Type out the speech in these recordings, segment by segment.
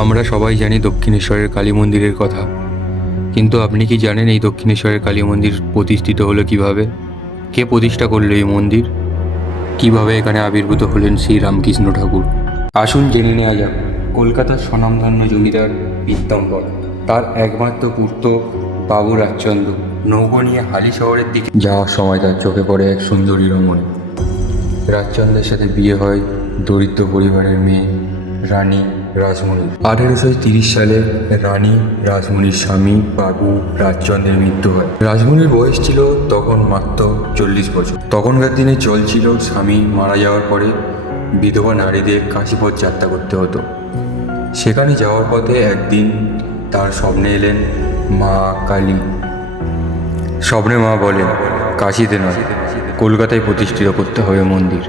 আমরা সবাই জানি দক্ষিণেশ্বরের কালী মন্দিরের কথা, কিন্তু আপনি কি জানেন এই দক্ষিণেশ্বরের কালী মন্দির প্রতিষ্ঠিত হলো কিভাবে? কে প্রতিষ্ঠা করলো এই মন্দির? কিভাবে এখানে আবির্ভূত হলেন শ্রী রামকৃষ্ণ ঠাকুর? আসুন জেনে নেওয়া যাক। কলকাতার স্বনামধন্য জমিদার পীতাম্বর তার একমাত্র পুত্র বাবু রাজচন্দ্র নৌকো নিয়ে হালি শহরের দিকে যাওয়ার সময় তার চোখে পড়ে এক সুন্দরী রমণী। রাজচন্দ্রের সাথে বিয়ে হয় দরিদ্র পরিবারের মেয়ে রানী রাসমণি। 1830 সালে রানী রাসমণির স্বামী বাবু রাজচন্দ্রের মৃত্যু হয়। রাসমণির বয়স ছিল তখন মাত্র 40 বছর। তখনকার দিনে চলছিল স্বামী মারা যাওয়ার পরে বিধবা নারীদের কাশীপথ যাত্রা করতে হতো। সেখানে যাওয়ার পথে একদিন তার স্বপ্নে এলেন মা কালী। স্বপ্নে মা বলেন, কাশীতে নয়, কলকাতায় প্রতিষ্ঠিত করতে হবে মন্দির।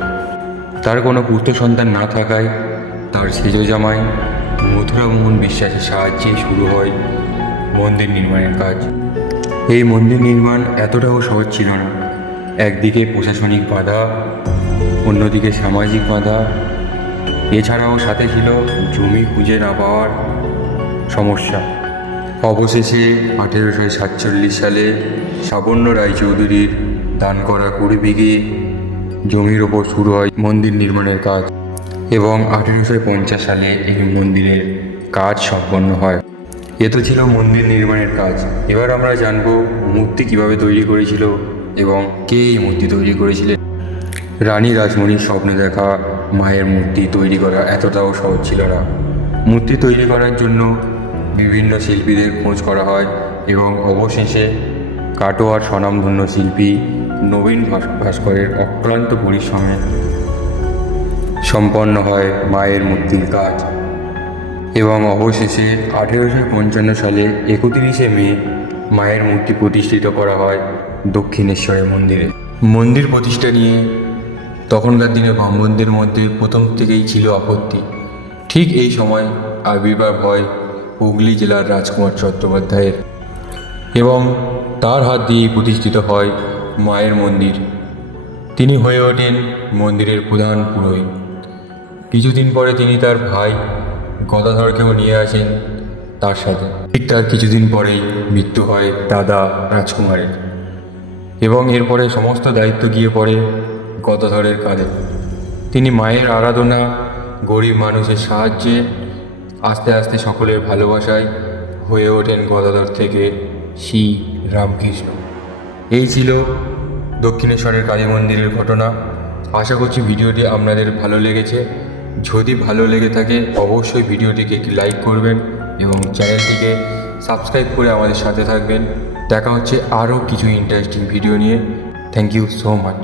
তার কোনো পুত্র সন্তান না থাকায় তার সেজ জামাই মথুরামোহন বিশ্বাসের সাহায্যে শুরু হয় মন্দির নির্মাণের কাজ। এই মন্দির নির্মাণ এতটাও সহজ ছিল না। একদিকে প্রশাসনিক বাধা, অন্যদিকে সামাজিক বাধা, এছাড়াও সাথে ছিল জমি খুঁজে না পাওয়ার সমস্যা। অবশেষে 1847 সালে সাবর্ণ রায়চৌধুরীর দান করা 20 বিঘে জমির ওপর শুরু হয় মন্দির নির্মাণের কাজ এবং 1850 সালে এই মন্দিরের কাজ সম্পন্ন হয়। এ তো ছিল মন্দির নির্মাণের কাজ। এবার আমরা জানব মূর্তি কিভাবে তৈরি করেছিল এবং কে এই মূর্তি তৈরি করেছিলেন। রানী রাসমণির স্বপ্নে দেখা মায়ের মূর্তি তৈরি করা এতটাও সহজ ছিল না। মূর্তি তৈরি করার জন্য বিভিন্ন শিল্পীদের খোঁজ করা হয় এবং অবশেষে কাটোয়ার স্বনামধন্য শিল্পী নবীন ভাস্করের অক্লান্ত পরিশ্রমে সম্পন্ন হয় মায়ের মূর্তির কাজ এবং অবশেষে 1855 সালে 31শে মে মায়ের মূর্তি প্রতিষ্ঠিত করা হয় দক্ষিণেশ্বরের মন্দিরে। মন্দির প্রতিষ্ঠা নিয়ে তখনকার দিনে ব্রাহ্মণদের মধ্যে প্রথম থেকেই ছিল আপত্তি। ঠিক এই সময় আবির্ভাব হয় হুগলি জেলার রাজকুমার চট্টোপাধ্যায়ের এবং তার হাত দিয়েই প্রতিষ্ঠিত হয় মায়ের মন্দির। তিনি হয়ে ওঠেন মন্দিরের প্রধান পুরোহিত। কিছুদিন পরে তিনি তার ভাই গদাধরকেও নিয়ে আসেন তার সাথে। ঠিক তার কিছুদিন পরেই মৃত্যু হয় দাদা রাজকুমারের এবং এরপরে সমস্ত দায়িত্ব গিয়ে পড়ে গদাধরের কাঁধে। তিনি মায়ের আরাধনা, গরিব মানুষের সাহায্যে আস্তে আস্তে সকলের ভালোবাসায় হয়ে ওঠেন গদাধর থেকে শ্রী রামকৃষ্ণ। এই ছিল দক্ষিণেশ্বরের কালী মন্দিরের ঘটনা। আশা করছি ভিডিওটি আপনাদের ভালো লেগেছে। যদি ভালো লেগে থাকে অবশ্যই ভিডিওটিকে একটি লাইক করবেন এবং চ্যানেলটিকে সাবস্ক্রাইব করে আমাদের সাথে থাকবেন। দেখা হচ্ছে আরও কিছু ইন্টারেস্টিং ভিডিও নিয়ে। Thank you so much.